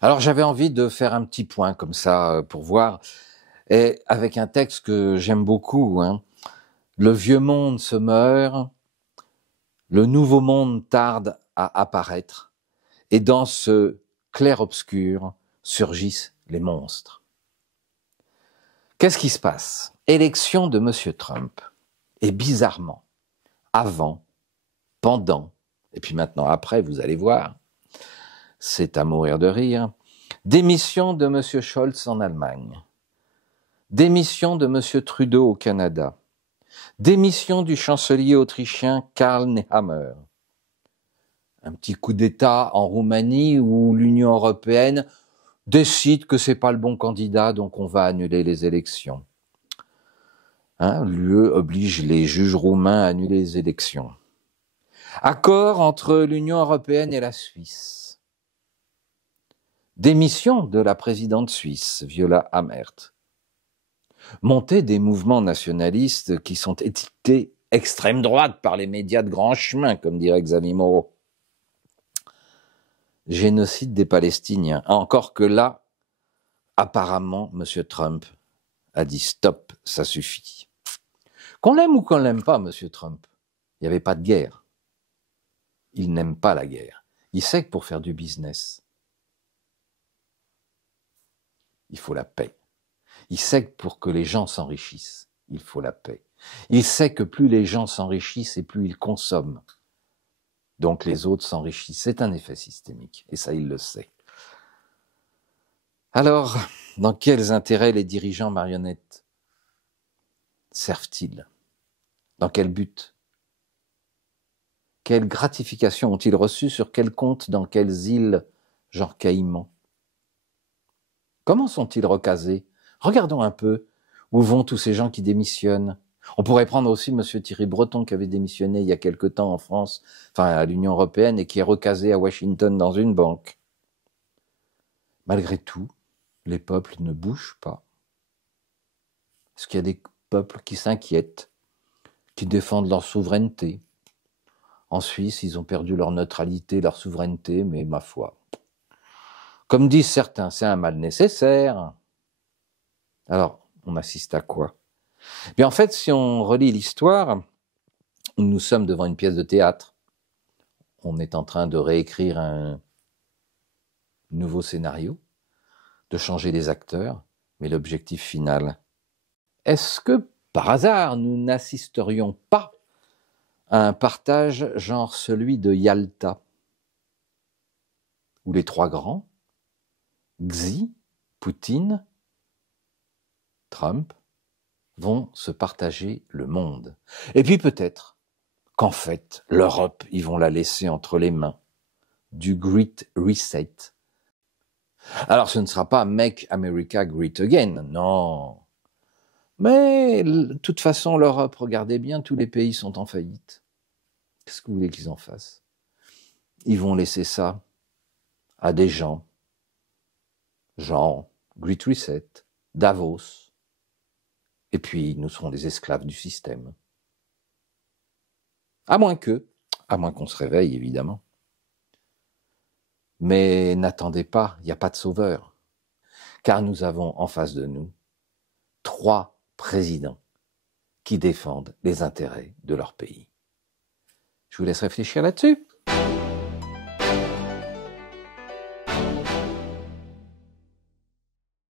Alors j'avais envie de faire un petit point comme ça pour voir, et avec un texte que j'aime beaucoup, hein. Le vieux monde se meurt, le nouveau monde tarde à apparaître, et dans ce clair-obscur surgissent les monstres. Qu'est-ce qui se passe? Élection de Monsieur Trump. Et bizarrement, avant, pendant, et puis maintenant après, vous allez voir, c'est à mourir de rire, démission de Monsieur Scholz en Allemagne, démission de Monsieur Trudeau au Canada, démission du chancelier autrichien Karl Nehammer, un petit coup d'État en Roumanie où l'Union européenne décide que c'est pas le bon candidat, donc on va annuler les élections. L'UE oblige les juges roumains à annuler les élections. Accord entre l'Union européenne et la Suisse. Démission de la présidente suisse, Viola Amherd. Montée des mouvements nationalistes qui sont étiquetés extrême droite par les médias de grand chemin, comme dirait Xavier Moreau. Génocide des Palestiniens. Encore que là, apparemment, M. Trump a dit stop, ça suffit. Qu'on l'aime ou qu'on l'aime pas, M. Trump, il n'y avait pas de guerre. Il n'aime pas la guerre. Il sait que pour faire du business, il faut la paix. Il sait que pour que les gens s'enrichissent, il faut la paix. Il sait que plus les gens s'enrichissent et plus ils consomment. Donc les autres s'enrichissent. C'est un effet systémique. Et ça, il le sait. Alors, dans quels intérêts les dirigeants marionnettes servent-ils? Dans quel but? Quelle gratification ont-ils reçu? Sur quel compte? Dans quelles îles? Genre Caïmans. Comment sont-ils recasés? Regardons un peu où vont tous ces gens qui démissionnent. On pourrait prendre aussi M. Thierry Breton qui avait démissionné il y a quelque temps en France, enfin à l'Union européenne, et qui est recasé à Washington dans une banque. Malgré tout, les peuples ne bougent pas. Est-ce qu'il y a des peuples qui s'inquiètent, qui défendent leur souveraineté? En Suisse, ils ont perdu leur neutralité, leur souveraineté, mais ma foi. Comme disent certains, c'est un mal nécessaire. Alors, on assiste à quoi? Bien, en fait, si on relit l'histoire, nous sommes devant une pièce de théâtre. On est en train de réécrire un nouveau scénario, de changer les acteurs, mais l'objectif final. Est-ce que, par hasard, nous n'assisterions pas à un partage genre celui de Yalta, où les trois grands, Xi, Poutine, Trump, vont se partager le monde. Et puis peut-être qu'en fait, l'Europe, ils vont la laisser entre les mains du Great Reset. Alors ce ne sera pas Make America Great Again, non. Mais de toute façon, l'Europe, regardez bien, tous les pays sont en faillite. Qu'est-ce que vous voulez qu'ils en fassent? Ils vont laisser ça à des gens, genre Great Reset, Davos, et puis nous serons des esclaves du système. À moins qu'on se réveille, évidemment. Mais n'attendez pas, il n'y a pas de sauveur, car nous avons en face de nous 3 présidents qui défendent les intérêts de leur pays. Je vous laisse réfléchir là-dessus.